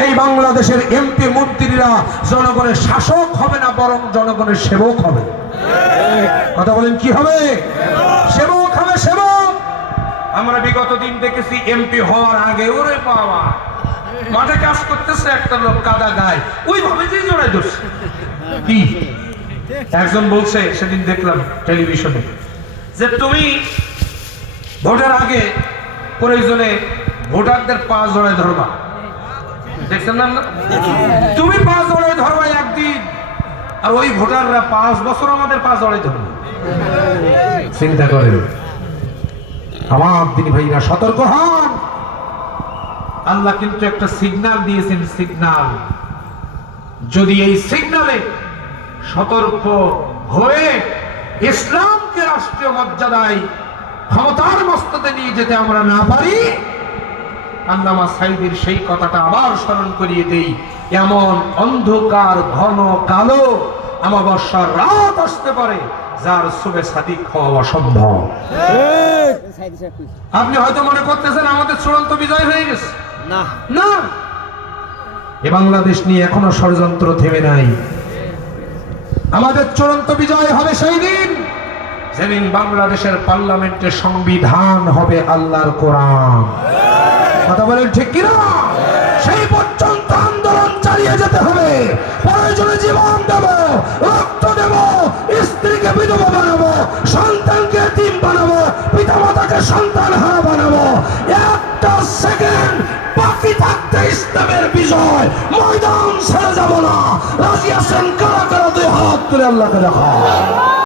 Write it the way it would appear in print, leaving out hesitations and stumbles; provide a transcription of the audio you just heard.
যেই বাংলাদেশের এমপি মন্ত্রীরা জনগণের শাসক হবে না, বরং জনগণের সেবক হবে। কথা বলেন, কি হবে? সেবক হবে, সেবক। আমরা বিগত দিন দেখেছি এমপি হওয়ার আগে ওরে পাওয়া মাঠে কাজ করতেছে একটা লোক কাদা গায়ে, ওইভাবে যে জড়াই ধরছে। কি একজন বলছে, সেদিন দেখলাম টেলিভিশনে, যে তুমি ভোটের আগে প্রয়োজনে ভোটারদের পা জড়ায় ধরবা। দেখছেন না? তুমি পা জড়ায় ধরবা একদিন, আর ওই ভোটাররা 5 বছর আমাদের পা জড়ায় ধরবে। চিন্তা করেন। আমার দিনী ভাইরা, সতর্ক হন। আল্লাহ কিন্তু একটা সিগন্যাল দিয়েছেন, সিগন্যাল। যদি এই সিগন্যালে সতর্ক হয়ে ইসলামকে রাষ্ট্রীয় মর্যাদায় ক্ষমতার মস্তকে নিয়ে যেতে আমরা না পারি, আল্লামা সাঈদীর সেই কথাটা আবার স্মরণ করিয়ে দেই, এমন অন্ধকার ঘন কালো অমাবস্যার রাত আসতে পারে যার শুভে সাদিক হওয়া অসম্ভব। আপনি হয়তো মনে করতেছেন আমাদের চূড়ান্ত বিজয় হয়ে গেছে। না না, এ বাংলাদেশ নিয়ে এখনো ষড়যন্ত্র থেমে নাই। আমাদের চূড়ান্ত বিজয় হবে সেই দিন যেদিন বাংলাদেশের পার্লামেন্টের সংবিধান হবে আল্লাহর কোরআন। কথা বলেন, ঠিক কিনা? সেই পর্যন্ত আন্দোলন চালিয়ে যেতে হবে। প্রয়োজনে জীবন দেব, রক্ত দেব, স্ত্রীকে বিধবা বানাবো, সন্তানকে এতিম বানাবো, পিতামাতাকে সন্তান হারা বানাবো। একটা সেকেন্ড বাকি থাকতে ইসলামের বিজয়, ময়দান ছেড়ে যাব না। রাজি আছেন কারা কারা? 2 হাত তুলে আল্লাহকে দেখা।